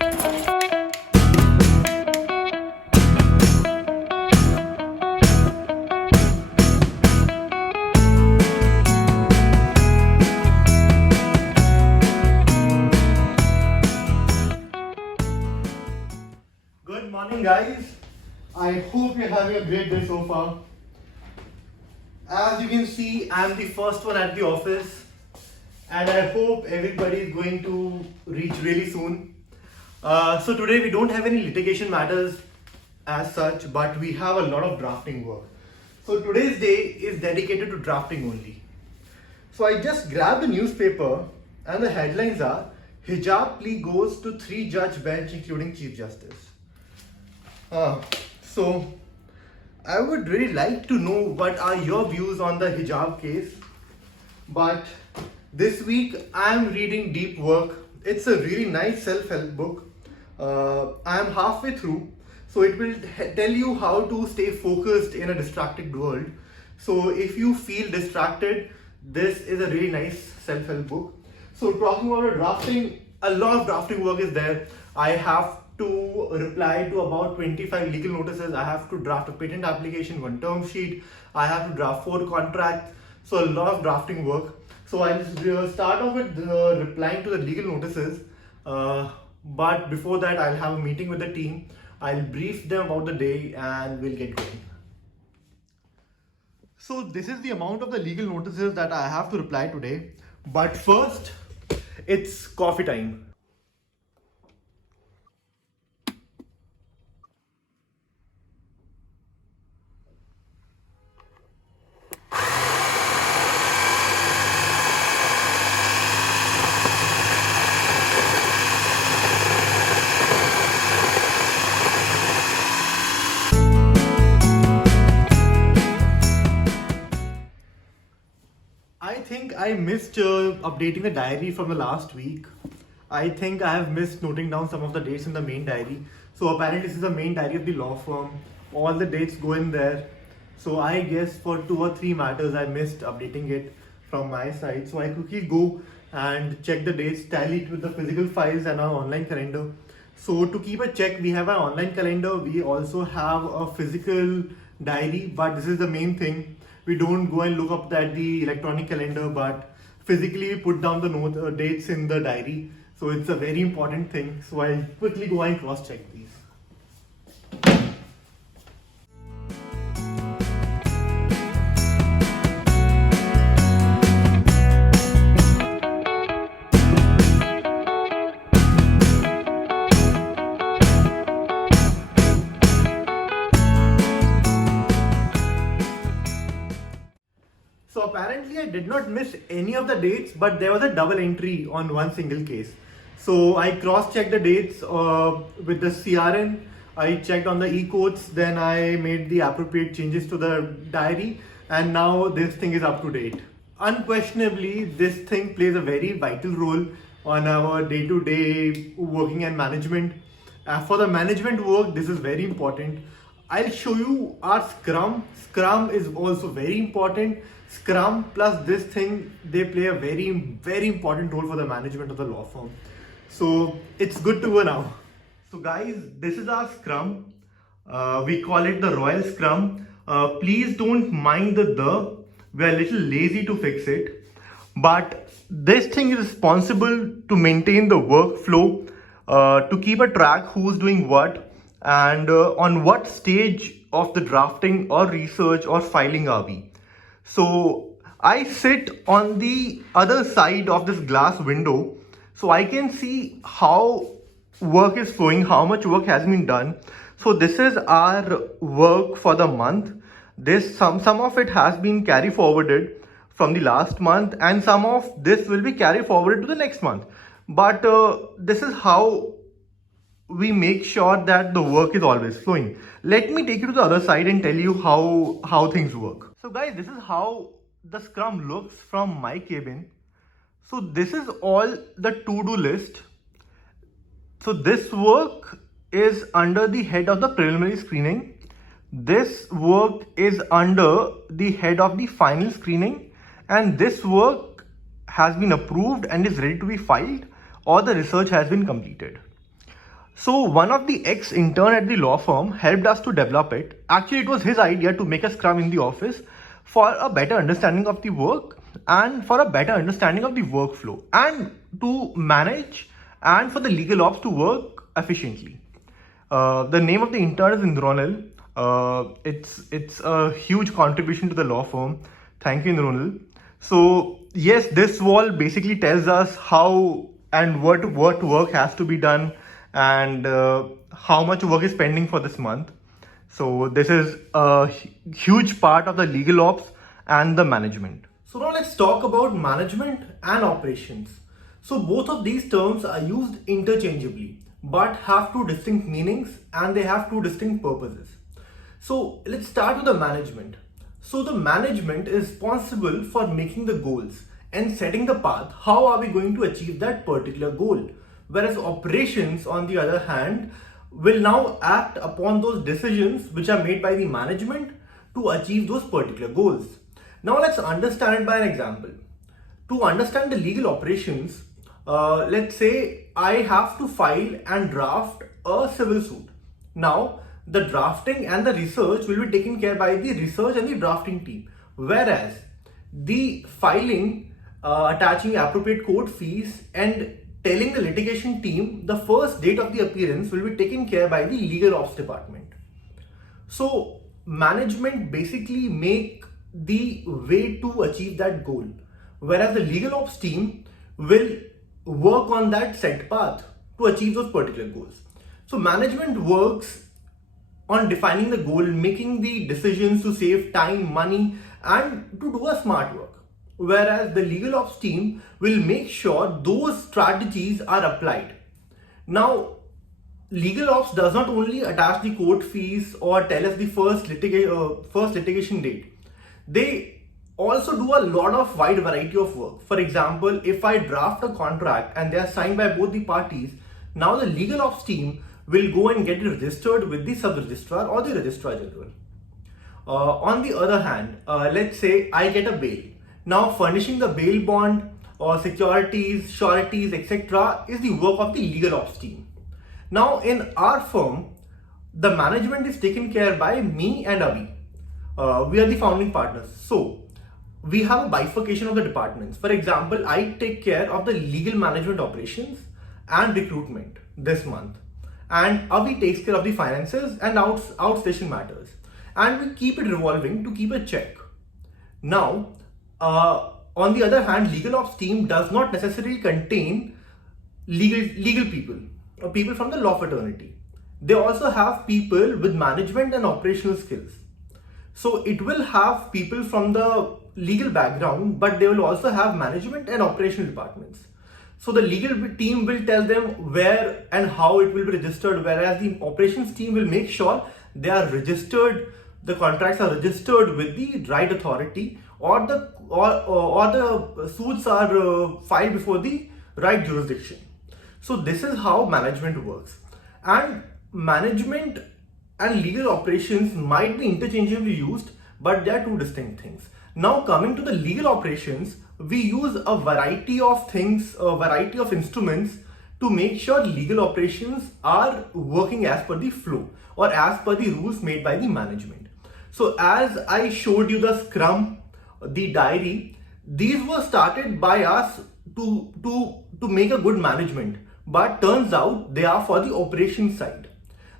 Good morning, guys. I hope you're having a great day so far. As you can see, I'm the first one at the office, and I hope everybody is going to reach really soon. So today we don't have any litigation matters as such, but we have a lot of drafting work. So today's day is dedicated to drafting only. So I just grabbed the newspaper, and the headlines are Hijab plea goes to 3-judge bench including Chief Justice. So I would really like to know what are your views on the hijab case. But this week I am reading Deep Work. It's a really nice self-help book. I am halfway through, so it will tell you how to stay focused in a distracted world. So if you feel distracted, this is a really nice self-help book. So talking about drafting, a lot of drafting work is there. I have to reply to about 25 legal notices. I have to draft a patent application, 1 term sheet. I have to draft 4 contracts. So a lot of drafting work. So I'll start off with replying to the legal notices. But before that, I'll have a meeting with the team. I'll brief them about the day and we'll get going. So this is the amount of the legal notices that I have to reply today. But first, it's coffee time. I think I missed updating the diary from the last week. I think I have missed noting down some of the dates in the main diary. So apparently this is the main diary of the law firm. All the dates go in there. So I guess for 2 or 3 matters I missed updating it from my side. So I quickly go and check the dates, tally it with the physical files and our online calendar. So to keep a check, we have our online calendar. We also have a physical diary, but this is the main thing. We don't go and look up at the electronic calendar, but physically put down the dates in the diary. So it's a very important thing. So I'll quickly go and cross check these. So apparently I did not miss any of the dates, but there was a double entry on one single case. So I cross-checked the dates with the CRN. I checked on the e-codes, then I made the appropriate changes to the diary, and now this thing is up to date. Unquestionably, this thing plays a very vital role on our day-to-day working and management. For the management work, this is very important. I'll show you our Scrum. Scrum is also very important. Scrum plus this thing, they play a very, very important role for the management of the law firm. So it's good to go now. So guys, this is our Scrum. We call it the Royal Scrum. Please don't mind the. We're a little lazy to fix it. But this thing is responsible to maintain the workflow, to keep a track who's doing what, and on what stage of the drafting or research or filing are we. So I sit on the other side of this glass window, so I can see how work is flowing, how much work has been done. So this is our work for the month. Some of it has been carry forwarded from the last month, and some of this will be carry forwarded to the next month. But this is how we make sure that the work is always flowing. Let me take you to the other side and tell you how things work. So guys, this is how the Scrum looks from my cabin. So this is all the to-do list. So this work is under the head of the preliminary screening. This work is under the head of the final screening, and this work has been approved and is ready to be filed, or the research has been completed. So one of the ex-intern at the law firm helped us to develop it. Actually, it was his idea to make a scrum in the office for a better understanding of the work and for a better understanding of the workflow and to manage and for the legal ops to work efficiently. The name of the intern is Indronil. It's a huge contribution to the law firm. Thank you, Indronil. So yes, this wall basically tells us how and what work has to be done and how much work is pending for this month. So this is a huge part of the legal ops and the management. So now let's talk about management and operations. So both of these terms are used interchangeably but have two distinct meanings and they have two distinct purposes. So let's start with the management. So the management is responsible for making the goals and setting the path. How are we going to achieve that particular goal? Whereas operations, on the other hand, will now act upon those decisions which are made by the management to achieve those particular goals. Now let's understand it by an example. To understand the legal operations, let's say I have to file and draft a civil suit. Now, the drafting and the research will be taken care by the research and the drafting team. Whereas the filing, attaching appropriate court fees and telling the litigation team the first date of the appearance will be taken care by the legal ops department. So management basically make the way to achieve that goal, whereas the legal ops team will work on that set path to achieve those particular goals. So management works on defining the goal, making the decisions to save time, money, and to do a smart work. Whereas the legal ops team will make sure those strategies are applied. Now, legal ops does not only attach the court fees or tell us the first litigation date. They also do a lot of wide variety of work. For example, if I draft a contract and they are signed by both the parties, now the legal ops team will go and get it registered with the sub-registrar or the registrar general. On the other hand, let's say I get a bail. Now furnishing the bail bond or securities, sureties, etc. is the work of the legal ops team. Now in our firm, the management is taken care by me and Avi. We are the founding partners. So we have a bifurcation of the departments. For example, I take care of the legal management operations and recruitment this month. And Avi takes care of the finances and outstation matters. And we keep it revolving to keep a check. Now, on the other hand, legal ops team does not necessarily contain legal people or people from the law fraternity. They also have people with management and operational skills. So it will have people from the legal background, but they will also have management and operational departments. So the legal team will tell them where and how it will be registered, whereas the operations team will make sure they are registered, the contracts are registered with the right authority, or the suits are filed before the right jurisdiction. So this is how management works. And management and legal operations might be interchangeably used, but they are two distinct things. Now coming to the legal operations, we use a variety of things, a variety of instruments to make sure legal operations are working as per the flow or as per the rules made by the management. So as I showed you the Scrum, the diary, these were started by us to make a good management, but turns out they are for the operations side.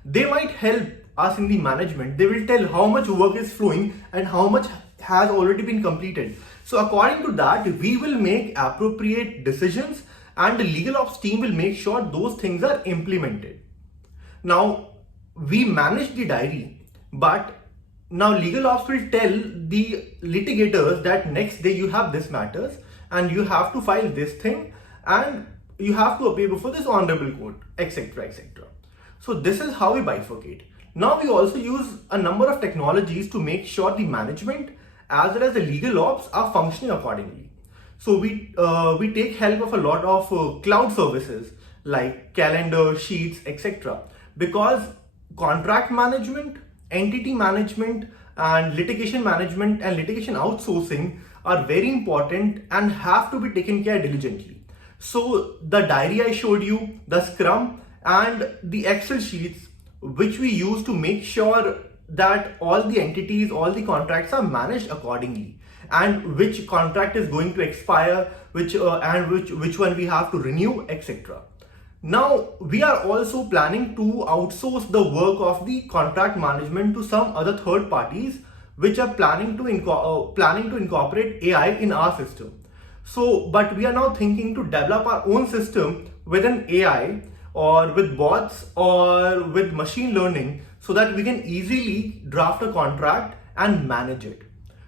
They might help us in the management. They will tell how much work is flowing and how much has already been completed. So according to that, we will make appropriate decisions and the legal ops team will make sure those things are implemented. Now, we manage the diary, but now legal ops will tell the litigators that next day you have this matters and you have to file this thing and you have to appear before this honorable court, etc., etc. So this is how we bifurcate. Now we also use a number of technologies to make sure the management as well as the legal ops are functioning accordingly. So we take help of a lot of cloud services like calendar, sheets, etc. Because contract management, entity management, and litigation management and litigation outsourcing are very important and have to be taken care diligently. So the diary I showed you, the Scrum, and the Excel sheets which we use to make sure that all the entities, all the contracts are managed accordingly, and which contract is going to expire, which one we have to renew, etc. Now we are also planning to outsource the work of the contract management to some other third parties which are planning to incorporate AI in our system. So, but we are now thinking to develop our own system with an AI or with bots or with machine learning so that we can easily draft a contract and manage it.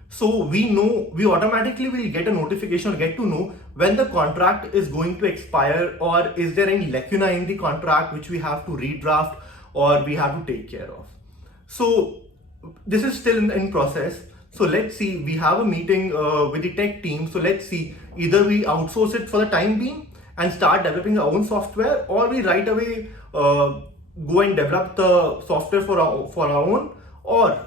So we automatically will get a notification or get to know when the contract is going to expire, or is there any lacuna in the contract which we have to redraft or we have to take care of. So this is still in process. So let's see, we have a meeting with the tech team. So let's see, either we outsource it for the time being and start developing our own software, or we right away go and develop the software for our own, or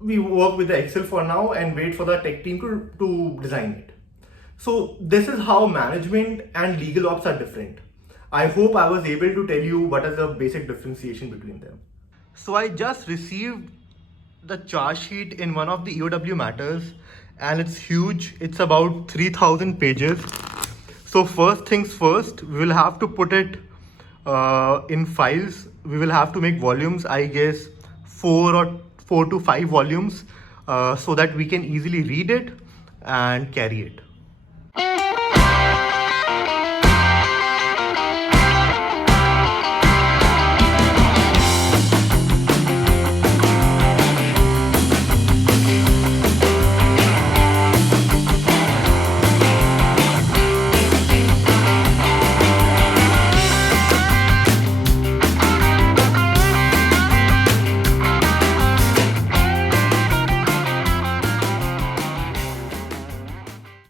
we work with the Excel for now and wait for the tech team to design it. So this is how management and legal ops are different. I hope I was able to tell you what is the basic differentiation between them. So I just received the charge sheet in one of the EOW matters, and it's huge. It's about 3,000 pages. So first things first, we will have to put it in files. We will have to make volumes, I guess 4 to 5 volumes, so that we can easily read it and carry it.